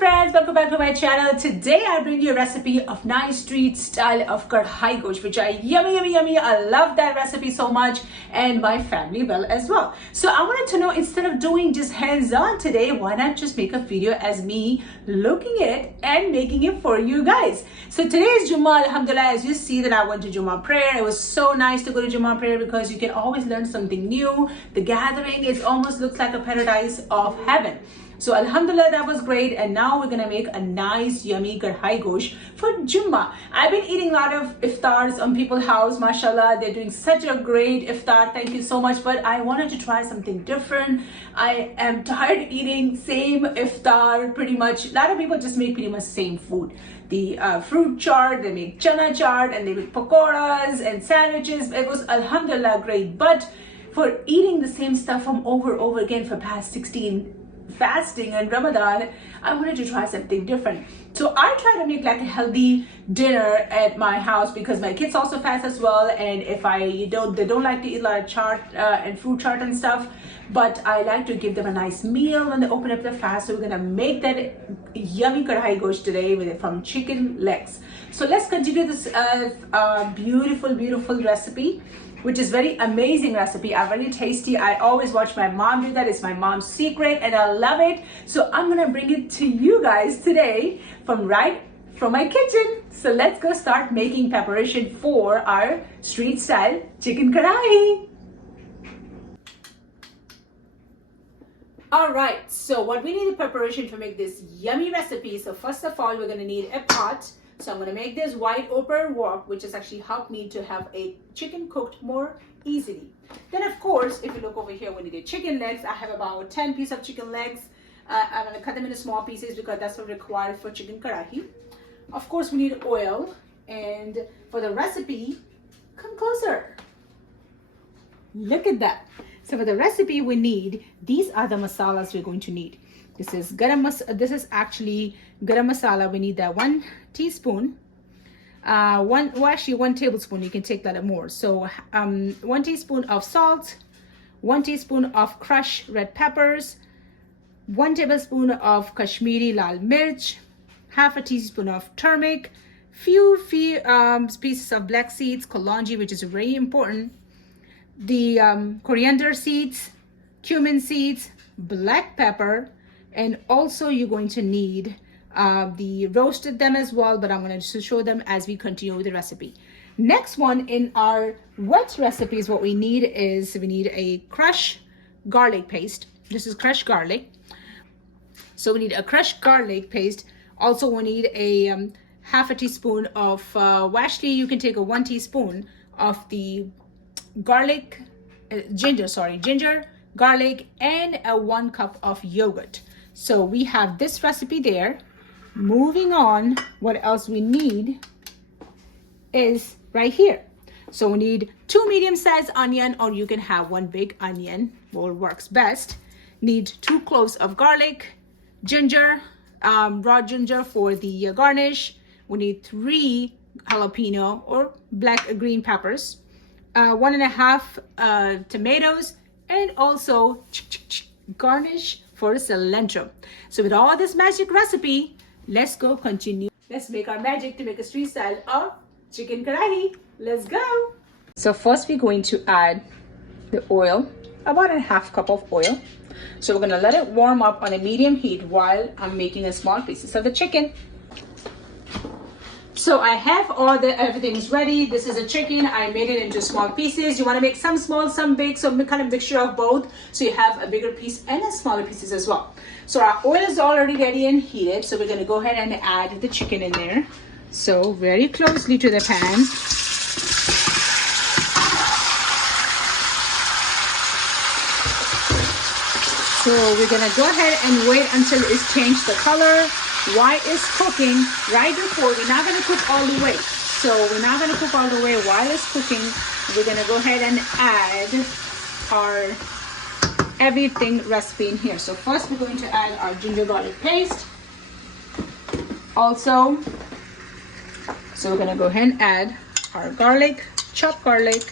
friends, welcome back to my channel. Today I bring you a recipe of nice street style of Karahi gosh, which I yummy. I love that recipe so much and my family well as well. So I wanted to know, instead of doing just hands-on today, why not just make a video as me looking at it and making it for you guys. So today is Jummah, alhamdulillah. As you see that I went to Jummah prayer. It was so nice to go to Jummah prayer because you can always learn something new. The gathering, it almost looks like a paradise of heaven. So alhamdulillah, that was great. And now we're gonna make a nice yummy Karahi gosh for Jummah. I've been eating a lot of iftars on people's house, mashallah. They're doing such a great iftar, thank you so much. But I wanted to try something different. I am tired of eating same iftar pretty much. A lot of people just make pretty much same food. The fruit chaat, they make chana chaat, and they make pakoras and sandwiches. It was alhamdulillah great. But for eating the same stuff from over again for past 16 fasting and Ramadan, I wanted to try something different. So I try to make like a healthy dinner at my house because my kids also fast as well, and if they don't like to eat a lot of chaat and fruit chaat and stuff, but I like to give them a nice meal when they open up the fast. So we're gonna make that yummy Karahi gosh today from chicken legs. So let's continue this beautiful recipe, which is very amazing recipe, very tasty. I always watch my mom do that. It's my mom's secret and I love it. So I'm gonna bring it to you guys today from my kitchen. So let's go start making preparation for our street style chicken Karahi. All right, so what we need in preparation to make this yummy recipe. So first of all, we're gonna need a pot. So I'm going to make this white open wok, which has actually helped me to have a chicken cooked more easily. Then of course, if you look over here, we need chicken legs. I have about 10 pieces of chicken legs. I'm going to cut them into small pieces because that's what required for chicken Karahi. Of course, we need oil. And for the recipe, come closer. Look at that. So for the recipe, we need, these are the masalas we're going to need. This is actually garam masala. We need that 1 teaspoon, actually 1 tablespoon. You can take that more. So 1 teaspoon of salt, 1 teaspoon of crushed red peppers, 1 tablespoon of Kashmiri lal mirch, half a teaspoon of turmeric, few pieces of black seeds, kalonji, which is very important, the coriander seeds, cumin seeds, black pepper, and also you're going to need the roasted them as well, but I'm going to show them as we continue with the recipe. Next one in our wet recipes, what we need is a crushed garlic paste. This is crushed garlic. So we need a crushed garlic paste. Also we need a half a teaspoon of actually you can take a 1 teaspoon of the ginger, garlic, and a 1 cup of yogurt. So we have this recipe there. Moving on, what else we need is right here. So we need 2 medium-sized onion, or you can have 1 big onion, what works best. Need 2 cloves of garlic, ginger, raw ginger for the garnish. We need 3 jalapeno or green peppers, 1.5 tomatoes, and also garnish for cilantro. So with all this magic recipe, let's go continue. Let's make our magic to make a street style of chicken Karahi. Let's go. So first we're going to add the oil, about a half cup of oil. So we're gonna let it warm up on a medium heat while I'm making a small pieces of the chicken. So I have everything's ready. This is a chicken. I made it into small pieces. You want to make some small, some big, so kind of mixture of both. So you have a bigger piece and a smaller pieces as well. So our oil is already ready and heated. So we're going to go ahead and add the chicken in there. So very closely to the pan. So we're going to go ahead and wait until it's changed the color. While it's cooking, right before, we're not going to cook all the way. So we're not going to cook all the way while it's cooking. We're going to go ahead and add our everything recipe in here. So first we're going to add our ginger garlic paste. Also, so we're going to go ahead and add our garlic, chopped garlic.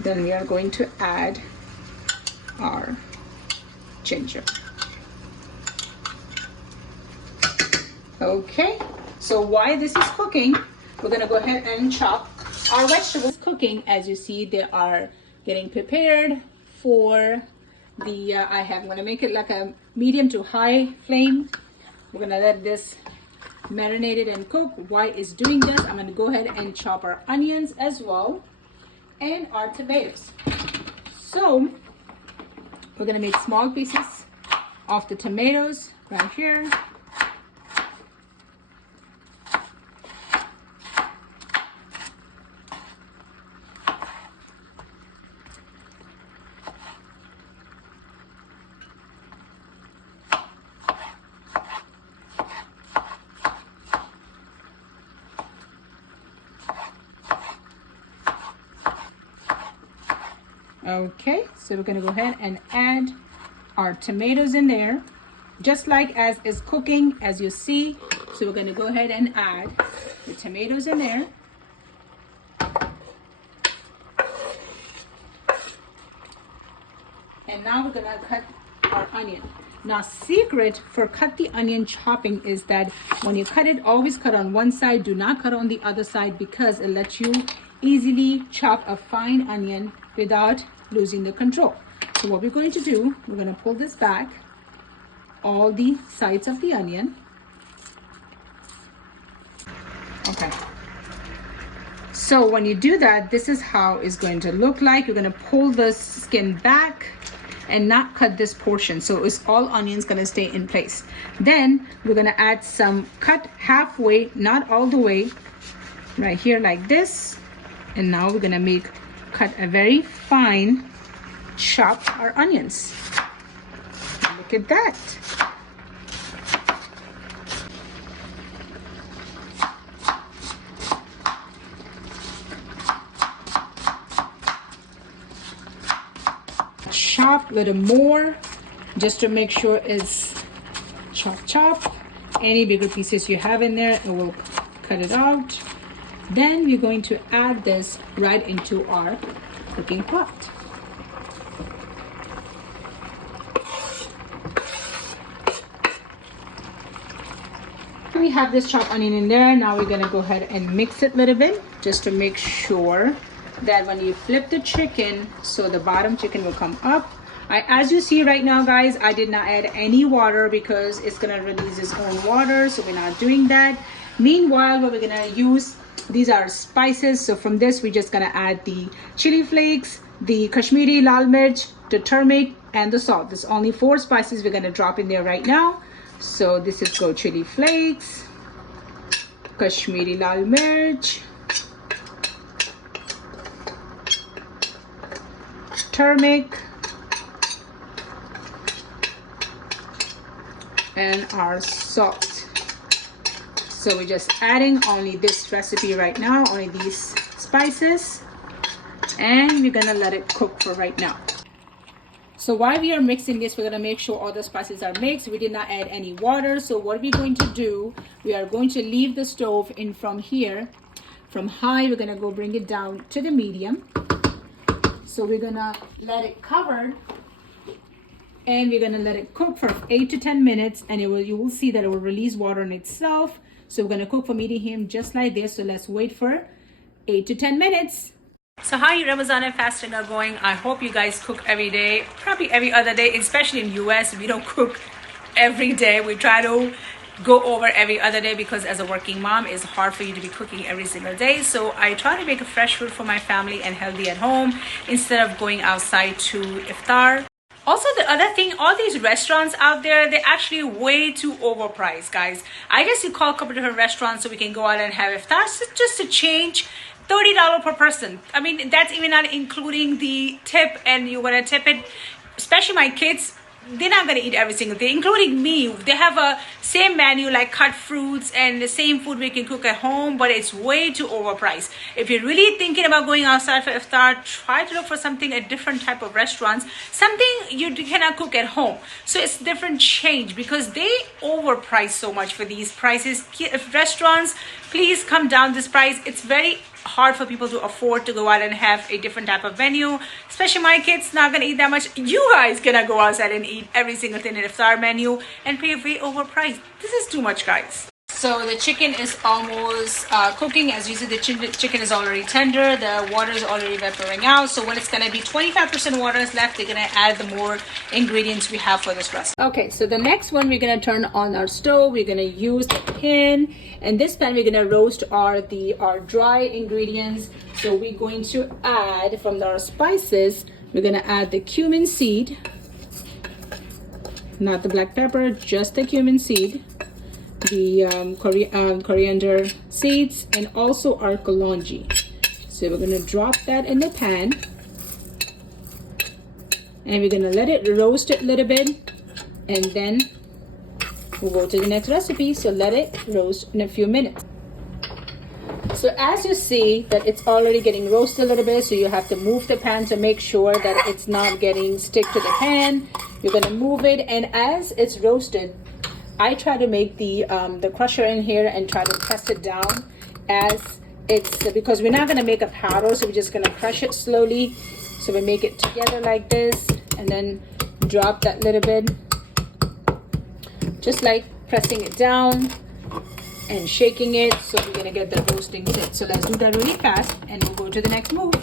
Then we are going to add our ginger. Okay, so while this is cooking, we're gonna go ahead and chop our vegetables. Cooking, as you see, they are getting prepared for the, I'm gonna make it like a medium to high flame. We're gonna let this marinate it and cook. While it's doing this, I'm gonna go ahead and chop our onions as well and our tomatoes. So we're gonna make small pieces of the tomatoes right here. Okay, so we're gonna go ahead and add our tomatoes in there, just like as it's cooking, as you see. So we're gonna go ahead and add the tomatoes in there. And now we're gonna cut our onion. Now, secret for cut the onion chopping is that when you cut it, always cut on one side, do not cut on the other side, because it lets you easily chop a fine onion without losing the control. So what we're going to do, we're going to pull this back, all the sides of the onion. Okay. So when you do that, this is how it's going to look like. You're going to pull the skin back and not cut this portion, so it's all onions going to stay in place. Then we're going to add some cut halfway, not all the way, right here like this. And now we're going to cut a very fine chop our onions. Look at that. Chop a little more just to make sure it's chop. Any bigger pieces you have in there, it will cut it out. Then we're going to add this right into our cooking pot. We have this chopped onion in there. Now we're going to go ahead and mix it a little bit just to make sure that when you flip the chicken, so the bottom chicken will come up. As you see right now, guys, I did not add any water because it's going to release its own water, so we're not doing that. Meanwhile, what we're going to use, these are spices. So from this, we're just going to add the chili flakes, the Kashmiri lal mirch, the turmeric, and the salt. There's only 4 spices we're going to drop in there right now. So this is chili flakes, Kashmiri lal mirch, turmeric, and our salt. So we're just adding only this recipe right now, only these spices, and we're gonna let it cook for right now. So while we are mixing this, we're gonna make sure all the spices are mixed. We did not add any water. So what we're going to do, we are going to leave the stove in from here, from high, we're gonna go bring it down to the medium. So we're gonna let it cover, and we're gonna let it cook for 8 to 10 minutes, and you will see that it will release water on itself. So we're gonna cook for medium just like this. So let's wait for 8 to 10 minutes. So how your Ramadan and fasting are going? I hope you guys cook every day, probably every other day, especially in US. We don't cook every day. We try to go over every other day because as a working mom, it's hard for you to be cooking every single day. So I try to make a fresh food for my family and healthy at home instead of going outside to iftar. Also, the other thing, all these restaurants out there, they're actually way too overpriced, guys. I guess you call a couple different restaurants so we can go out and have iftar. So just a change, $30 per person. I mean, that's even not including the tip, and you're gonna tip it, especially my kids. They're not gonna eat every single day, including me. They have a same menu like cut fruits and the same food we can cook at home, but it's way too overpriced. If you're really thinking about going outside for iftar, try to look for something, a different type of restaurants, something you cannot cook at home. So it's different change because they overprice so much for these prices. If restaurants, please come down this price. It's very hard for people to afford to go out and have a different type of menu, especially my kids not gonna eat that much. You guys gonna go outside and eat every single thing in the iftar menu and pay way overpriced. This is too much, guys. So the chicken is almost cooking. As you see, the chicken is already tender. The water is already evaporating out. So when it's going to be 25% water is left, they're going to add the more ingredients we have for this recipe. Okay, so the next one, we're going to turn on our stove. We're going to use the pan. And this pan, we're going to roast our dry ingredients. So we're going to add from our spices, we're going to add the cumin seed. Not the black pepper, just the cumin seed. The coriander seeds, and also our kalonji. So we're going to drop that in the pan, and we're going to let it roast a little bit, and then we'll go to the next recipe. So let it roast in a few minutes. So as you see that it's already getting roasted a little bit, so you have to move the pan to make sure that it's not getting stick to the pan. You're going to move it, and as it's roasted, I try to make the crusher in here and try to press it down as it's, because we're not going to make a powder, so we're just going to crush it slowly. So we make it together like this, and then drop that little bit, just like pressing it down and shaking it. So we're going to get the roasting tip. So let's do that really fast, and we'll go to the next move.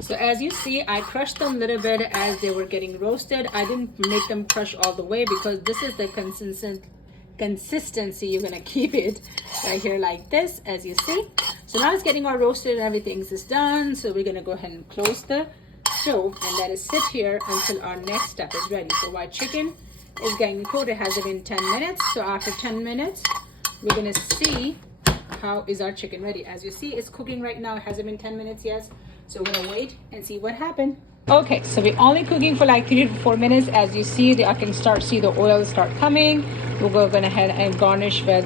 So as you see, I crushed them a little bit as they were getting roasted. I didn't make them crush all the way because this is the consistency you're gonna keep it right here like this, as you see. So now it's getting all roasted and everything is done. So we're gonna go ahead and close the stove and let it sit here until our next step is ready. So our chicken is getting cooked. It has been 10 minutes. So after 10 minutes, we're gonna see how is our chicken ready. As you see, it's cooking right now. It hasn't been 10 minutes yet. So we're gonna wait and see what happened. Okay, so we're only cooking for like 3 to 4 minutes. As you see, I can see the oil start coming. We'll go ahead and garnish with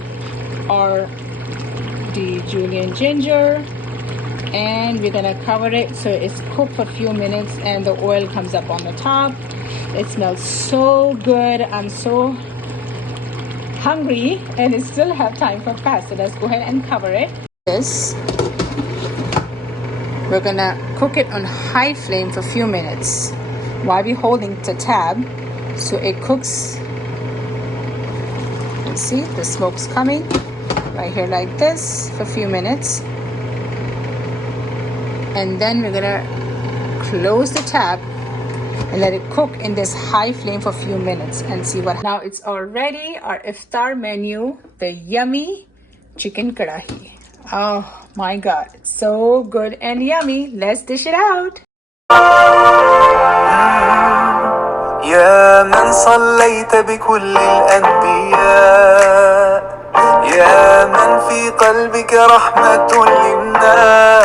the julienne ginger, and we're gonna cover it so it's cooked for a few minutes and the oil comes up on the top. It smells so good. I'm so hungry, and it still have time for fast. So let's go ahead and cover it. We're gonna cook it on high flame for a few minutes while we're holding the tab so it cooks. You see the smoke's coming right here like this for a few minutes, and then we're gonna close the tab and let it cook in this high flame for a few minutes and see what. Now it's already our iftar menu, the yummy chicken karahi. Oh my god, it's so good and yummy. Let's dish it out. يا من صليت بكل الأنبياء، يا من في قلبك رحمة للناس.